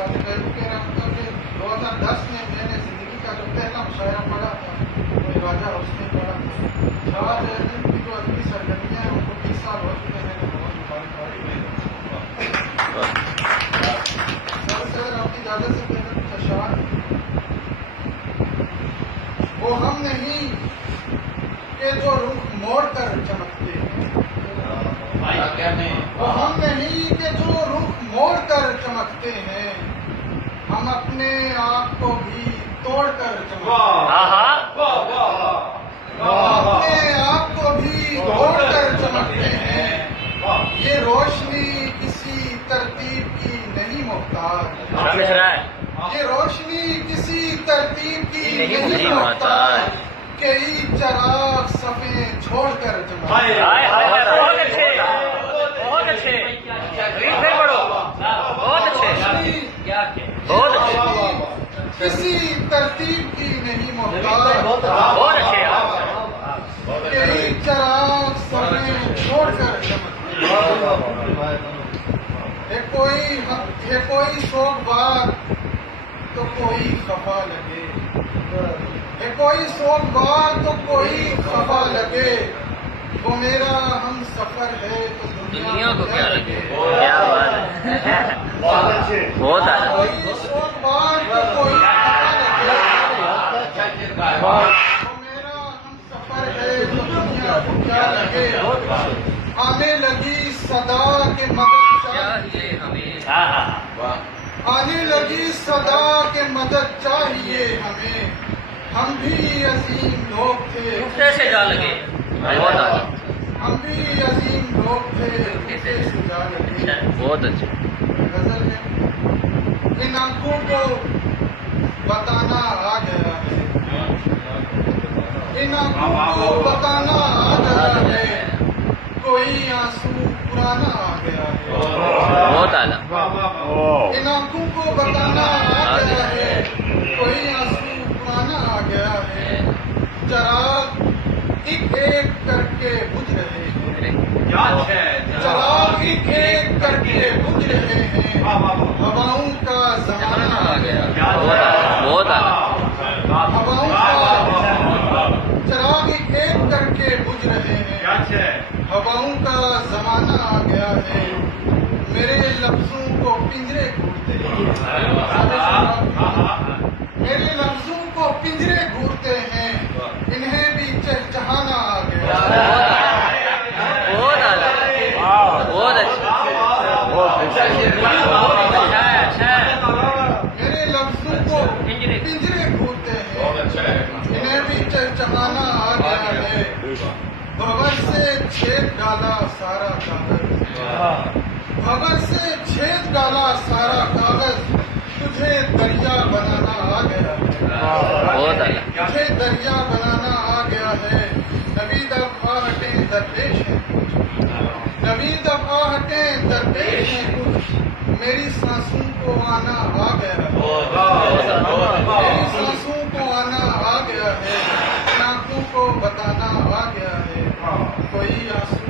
صادق ایوبی کہہ رہا تھا کہ 2010 میں میں نے زندگی کا جو پہلا مشاعرہ پڑھا تھا وہ راجہ حسنی پڑھا تھا. شہباز احمد کی جو اگلی سرگرمیاں ہیں ان کو 20 سال ہو چکے ہیں. میں نے بہت مبارکبادی دی. سر آپ کی اجازت سے کہنا کچھ اشعار. وہ ہم نہیں کہ جو رخ موڑ کر چمکتے ہیں, وہ ہم نہیں کہ جو رخ موڑ کر چمکتے ہیں, ہم اپنے آپ کو بھی توڑ کر چمکتے ہیں. اپنے آپ کو بھی توڑ کر چمکتے ہیں. یہ روشنی کسی ترتیب کی نہیں محتاج, یہ روشنی کسی ترتیب کی نہیں محتاج, کئی چراغ صفیں چھوڑ کر چمکتے کسی ترتیب کی نہیں محتاج, کئی چراغ صفیں چھوڑ کر چمکتے. ہے کوئی شوق بار تو کوئی خفا لگے, ہے کوئی شوق بار تو کوئی خفا لگے, وہ میرا ہم سفر ہے تو دنیا کو کیا لگے. بہت اعلیٰ. کوئی شوق بار تو کوئی خفا لگے, وہ میرا ہم سفر ہے تو دنیا کو کیا لگے. آنے لگی صدا کے مدد چاہیے ہمیں, آنے لگی صدا کے مدد چاہیے ہمیں, ہم بھی عظیم لوگ تھے سے جا لگے. ہم بھی عظیم لوگ تھے سے جا لگے. بہت اچھے. غزل ہے ان آنکھوں کو بتانا آ گیا ہے, ان آنکھوں کو بتانا آ گیا ہے, کوئی آنسو پرانا آ گیا ہے. بہت اعلیٰ. ان آنکھوں کو بتانا آ گیا ہے, کوئی آنسو پرانا آ گیا ہے. چراغ ایک ایک کر کے بجھ رہے ہیں, چراغ ایک ایک کر کے بجھ رہے ہیں, ہواؤں کا زمانہ آ گیا. بہت اعلیٰ. ہواؤں کا چراغ ایک ایک کر کے بجھ رہے ہیں, ہواؤں کا زمانہ آ گیا ہے. میرے لفظوں کو پنجرے گھورتے ہیں, میرے لفظوں کو پنجرے گھورتے ہیں, انہیں بھی چہچہانا آ گیا. بہت اعلیٰ. بہت اچھا. میرے لفظوں کو پنجرے گھورتے ہیں, انہیں بھی چہچہانا آ گیا ہے. بھور سے چھید ڈالا سارا کاغذ, بھور سے چھید ڈالا سارا کاغذ, تجھے دریا بنانا آ گیا ہے. بہت اعلیٰ. تجھے دریا بنانا آ گیا ہے. نوید اب آہٹیں درپیش ہیں کچھ, نوید اب آہٹیں درپیش ہیں کچھ, میری سانسوں کو آنا آ گیا ہے. میری سانسوں کو آنا آ گیا ہے, آنکھوں کو بتانا آ گیا ہے, کوئی آنسو